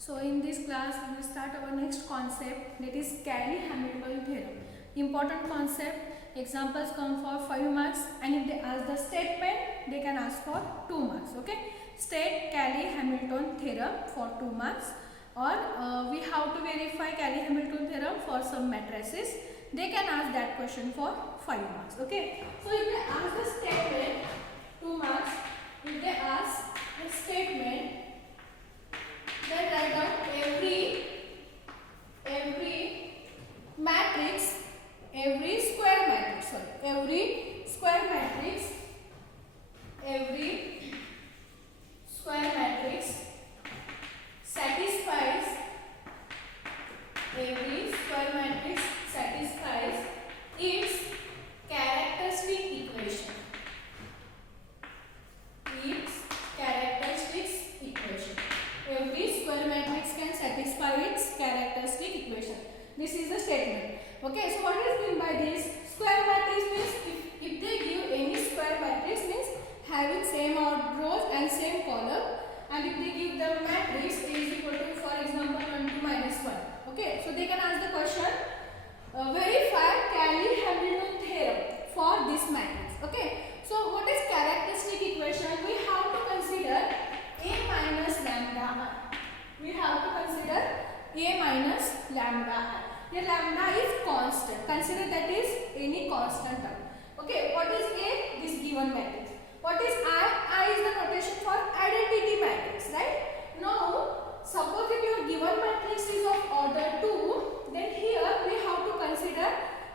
So in this class we will start our next concept, that is Cayley-Hamilton theorem. Important concept. Examples come for 5 marks, and if they ask the statement they can ask for 2 marks. Okay, state Cayley-Hamilton theorem for 2 marks, or we have to verify Cayley-Hamilton theorem for some matrices. They can ask that question for 5 marks. Okay, so if they ask the statement, 2 marks. If they ask the statement, then write down every matrix, every square matrix satisfies its characteristic equation. Every square matrix can satisfy its characteristic equation. This is the statement. Okay, so what is meant by this? Square matrix means if they give any square matrix means having same rows and same column, and if they give the matrix A is equal to, for example, 1 to minus 1. Okay, so they can ask the question, verify Cayley-Hamilton theorem for this matrix. Okay, so what is characteristic equation? We have to consider A minus lambda I. We have to consider A minus lambda I. Here lambda is constant. Consider that is any constant term. Okay, what is A? This given matrix. What is I? I is the notation for identity matrix, right? Now, suppose if your given matrix is of order 2, then here we have to consider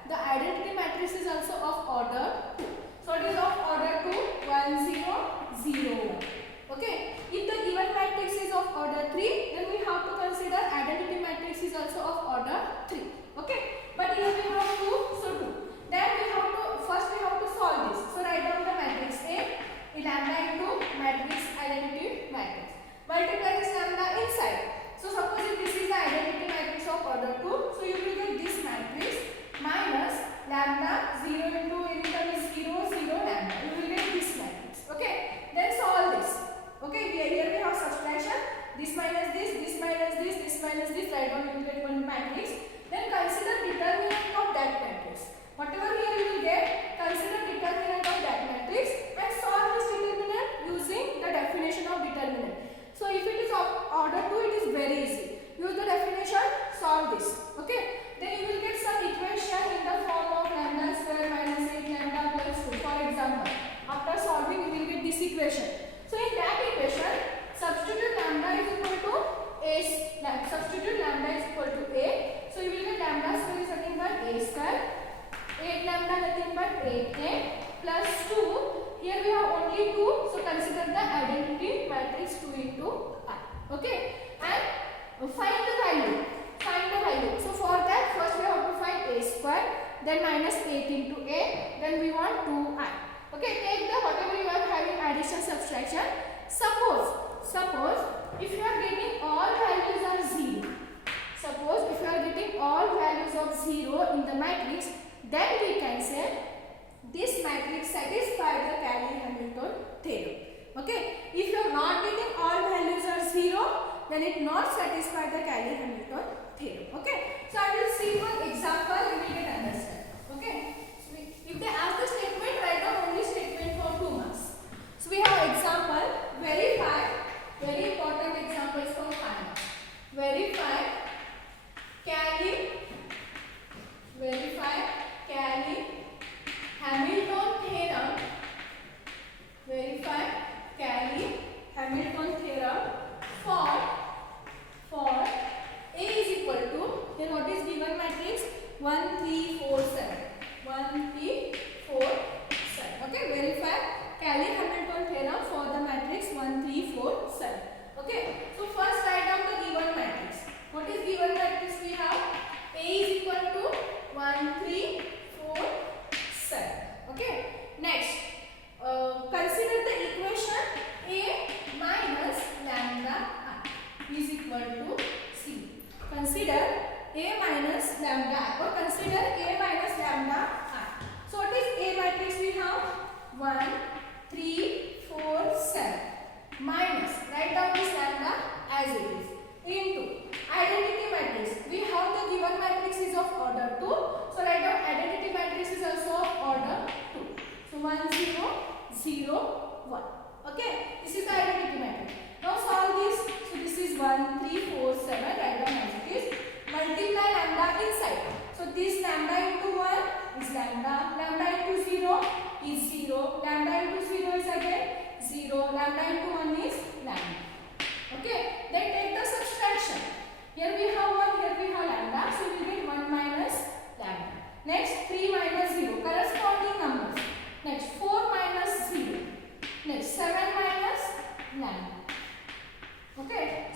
the identity matrix is also of order 2. So it is of order 2, 1, 0, 0, 1. Okay, if the given matrix is of order 3, then we have to consider identity matrix is also of order 3. Okay, but here we have 2, so 2. Then we have to solve this. So write down the matrix A, lambda into matrix identity matrix. Multiply this lambda inside. So suppose if this is the identity matrix of order 2, so you will get this matrix minus lambda 0 into anything is 0, 0, lambda. You will get this matrix. Okay, then solve this. Okay, here we have subtraction. This minus this, this minus this, this minus this. Write down you will get one matrix. Then consider determinant of that matrix. Whatever here you will get, consider determinant of that matrix and solve this determinant using the definition of determinant. So if it is of order 2, it is very easy. Use the definition, solve this. Okay, then you will get some equation in the form of lambda square minus 8 lambda plus 2. For example, after solving you will get this equation. So in that equation, substitute lambda is equal to A. Substitute lambda is equal to A. So you will get lambda square is nothing but A square. 8 lambda nothing but 8a plus 2. Here we have only 2. So consider the identity matrix 2 into I. Okay, and find the value. So for that, first we have to find A square, then minus 8 into A, then we want 2i. Okay, take the whatever you are having addition subtraction. Suppose if you are getting all values are 0. Suppose if you are getting all values of 0 in the matrix, then we can say this matrix satisfies the Cayley-Hamilton theorem. Okay, if you are not getting all values are 0, then it not satisfy the Cayley-Hamilton theorem. Okay, so I will see one example, you will get understand. Okay, so if they ask the statement, write down only statement for 2 marks. So we have example, verify, very important examples for 5 marks. Verify Cayley-Hamilton theorem. Verify Cayley-Hamilton theorem for A is equal to, then what is given matrix? 1, 3, 4, 7. 1, 3, 4, 7. Okay, verify Cayley-Hamilton theorem for the matrix 1, 3, 4, 7. Okay, so first write down the given matrix. What is given matrix we have? A is equal to 1, 3, 4, 7. Okay, next consider the equation A minus lambda I is equal to C. Consider A minus lambda I, or consider A minus lambda I. So what is A matrix we have? 1, 3, 4, 7 minus, write down this lambda as it is, into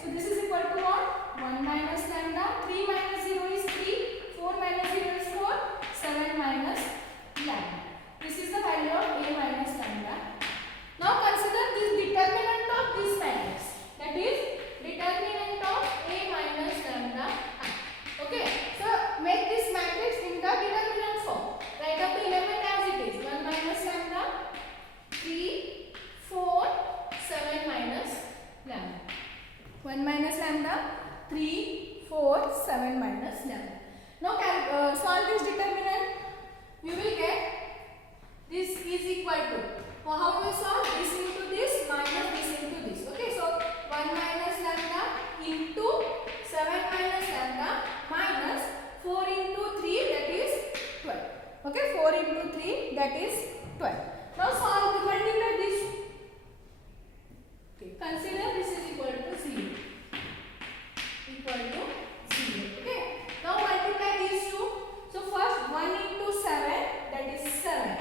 So this is equal to what? 1 minus lambda. 3 minus 0 is 3. 4 minus 0 is 4. 7 minus lambda. This is the value of A minus lambda. Now consider this determinant of this matrix. That is determinant of A minus lambda I. Okay. So make this matrix in the determinant form. Write up the element as it is. 1 minus lambda, 3, 4, 7 minus lambda. 1 minus lambda, 3, 4, 7 minus lambda. Now solve this determinant. You will get this is equal to. How we solve? This into this minus this into this. Okay, so 1 minus lambda into 7 minus lambda minus 4 into 3, that is 12. Okay, 4 into 3, that is 12. Now solve, multiply this. Okay, consider this is equal to 0. Equal to 0. Okay, now multiply these two. So first 1 into 7, that is 7.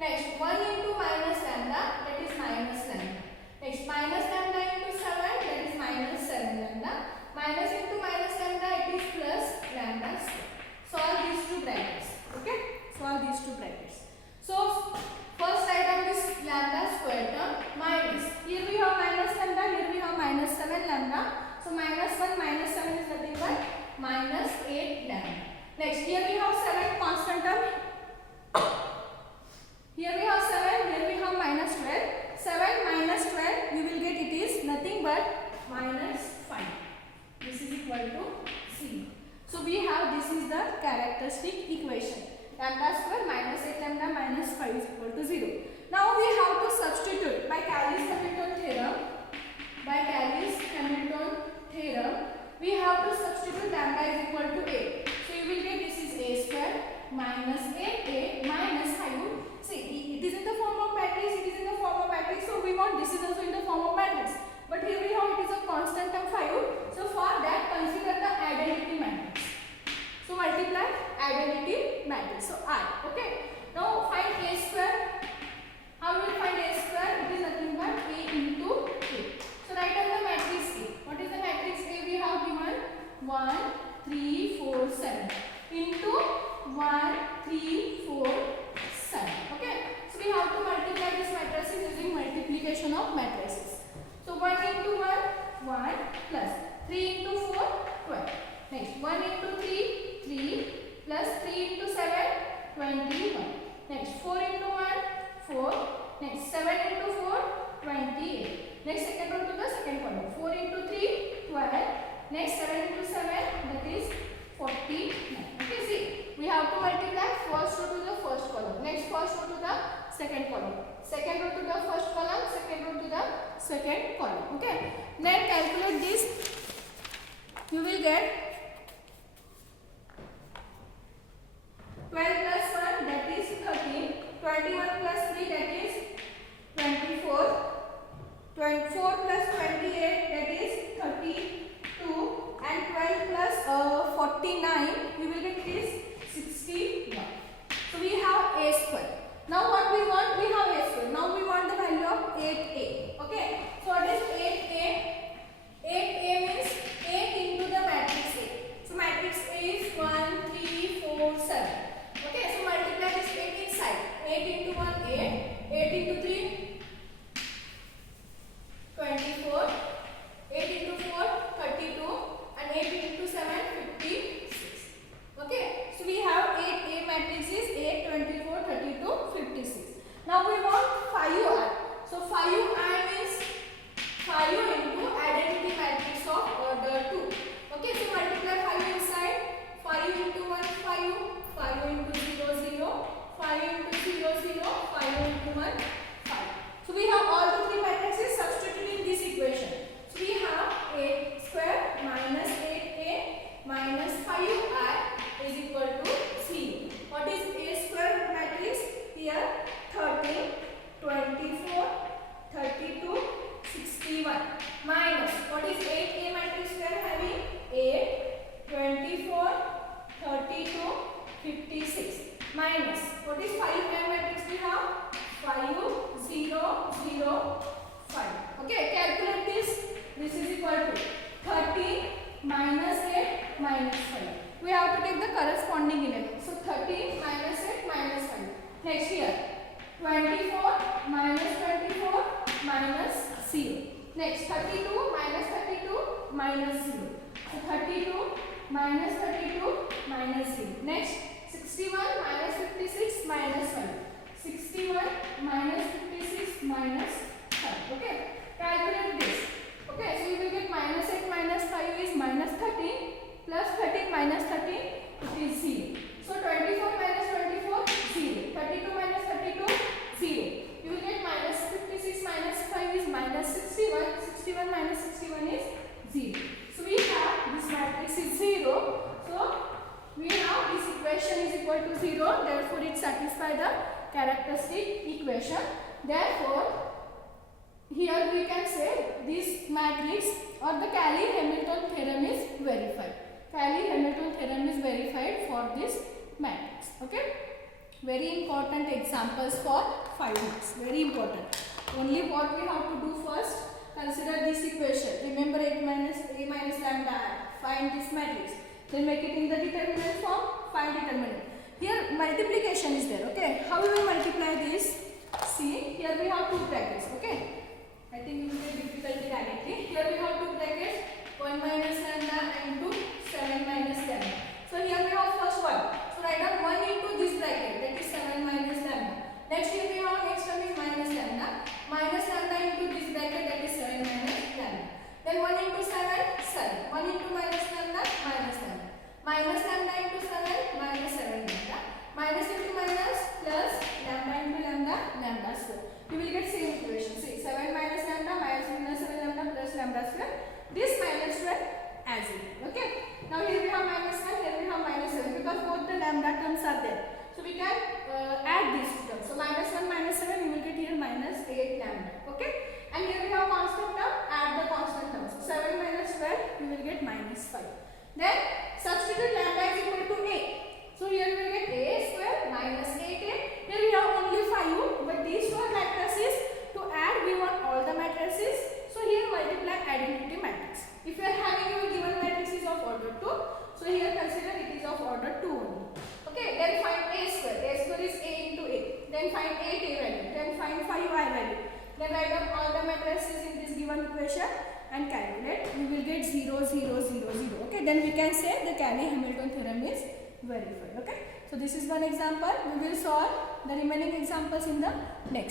Next 1 into minus lambda, that is minus lambda. Next minus lambda into 7, that is minus 7 lambda. Minus into minus lambda, it is plus lambda square. Solve these two brackets. Okay, solve these two brackets. So first write down this lambda square term minus. Here we have minus lambda, here we have minus 7 lambda. So minus 1 minus 7 is nothing but minus 8 lambda. Next here we have 7 constant term. Here we have 7, here we have minus 12. 7 minus 12, we will get it is nothing but minus 5. This is equal to 0. So we have, this is the characteristic equation. Lambda square minus 8 lambda minus 5 is equal to 0. Now we have to substitute by Cayley's Hamilton theorem. By Cayley's Hamilton theorem, we have to substitute lambda is equal to 8. So you will get this is a square minus 8a minus 5. See, it is in the form of matrix, it is in the form of matrix, so we want this is also in the form of matrix. But here we have it is a constant term 5. So for that consider the identity matrix. So multiply identity matrix. So I. Okay. Now find a square. How will we find a square? It is nothing but a into a. So write down the matrix A. What is the matrix A? We have given 1, 3, 4, 7 into 1, 3, 4, 7. Okay. So we have to multiply this matrices using multiplication of matrices. So 1 into 1, 1 plus 3 into 4, 12. Next 1 into 3, 3 plus 3 into 7, 21. Next 4 into 1, 4. Next 7 into 4, 28. Next second row to the second column. 4 into 3, 12. Next 7 into 7, that is 49. Okay, see, we have to multiply first row to the first column. Next first row to the second column. Second row to the first column. Second row to the second column. Okay. Then calculate this. You will get 12 plus 1, that is 13. 21 plus 3, that is 24. 24 plus 28, that is 32. And 12 plus 49, we will get is 61. So we have a square. Now what we want? We have a square. Now we want the value of 8a. Okay. So what is 8a? 8a means 8 into the matrix A. So matrix A is 1, 3, 4, 7. Okay. So multiply this 8 inside. 8 into 1, 8. 8 into 3, 24. 8 into 4, 32. And 8 into 7, 56. Okay. So we have 8a matrices 8, 24, 32, 56. Now we want 5i. So 5i means 5 into identity matrix of order 2. Okay, so multiply 5 inside. 5 into 1, 5. 5 into 0, 0. 5 into 0, 0. 5 into 1, 5. So we have all the three matrices substituted in this equation. So we have a square minus 8a minus 5i is equal to 0. What is a square matrix? Here 13, 24, 32, 61 minus what is 8a matrix we are having? 8, 24, 32, 56 minus what is 5a matrix we have? 5, 0, 0, 5. Okay, calculate this. This is equal to corresponding element. So 13 minus 8 minus 5. Next here 24 minus 24 minus 0. Next 32 minus 32 minus 0. So 32 minus 32 minus 0. Next 61 minus 56 minus 5. 61 minus 56 minus 5. Okay. Calculate this. Okay. So you will get minus 8 minus 5 is minus 13 plus 13 minus 13 it is 0. So 24 minus 24 0. 32 minus 32 0. You will get minus 56 minus 5 is minus 61. 61 minus 61 is 0. So we have this matrix is 0. So we have this equation is equal to 0. Therefore it satisfies the characteristic equation. Therefore here we can say this matrix or the Cayley-Hamilton theorem is verified. Cayley-Hamilton theorem is verified for this matrix. Okay. Very important examples for 5 marks. Very important. Only what we have to do first, consider this equation. Remember a minus lambda. Find this matrix. Then make it in the determinant form. Find determinant. Here multiplication is there. Okay. How we will multiply this? See, here we have two brackets. Okay. I think you will get difficulty directly. Here we have two brackets. 1 minus lambda and 2 7 minus lambda. So here we have first one. So write down 1 into this bracket, that is 7 minus lambda. Next here we have next term is minus lambda. Minus lambda into this bracket, that is 7 minus lambda. Then 1 into 7, 7. 1 into minus lambda, minus lambda. Minus lambda into 7, minus 7 lambda. Minus into minus plus lambda into lambda, lambda square. You will get same equation. See, 7 minus lambda minus 7 lambda plus lambda square. This minus 12 as it. Okay. Now here we have minus 1, here we have minus 7 because both the lambda terms are there. So we can add these two terms. So minus 1 minus 7 you will get here minus 8 lambda. Okay. And here we have constant term, add the constant terms. So 7 minus 12 you will get minus 5. Then substitute lambda is equal to a. So here we will get a square minus 8a. Here we have only 5 but these two are matrices. To add we want all the matrices. So here multiply identity matrix. If you are having your given matrices of order 2, so here consider it is of order 2 only. Okay, then find a square. A square is a into a. Then find 8a value. Then find 5y value. Then write down all the matrices in this given equation and calculate. We will get 0, 0, 0, 0. Okay, then we can say the Cayley-Hamilton theorem is verified. Okay, so this is one example. We will solve the remaining examples in the next.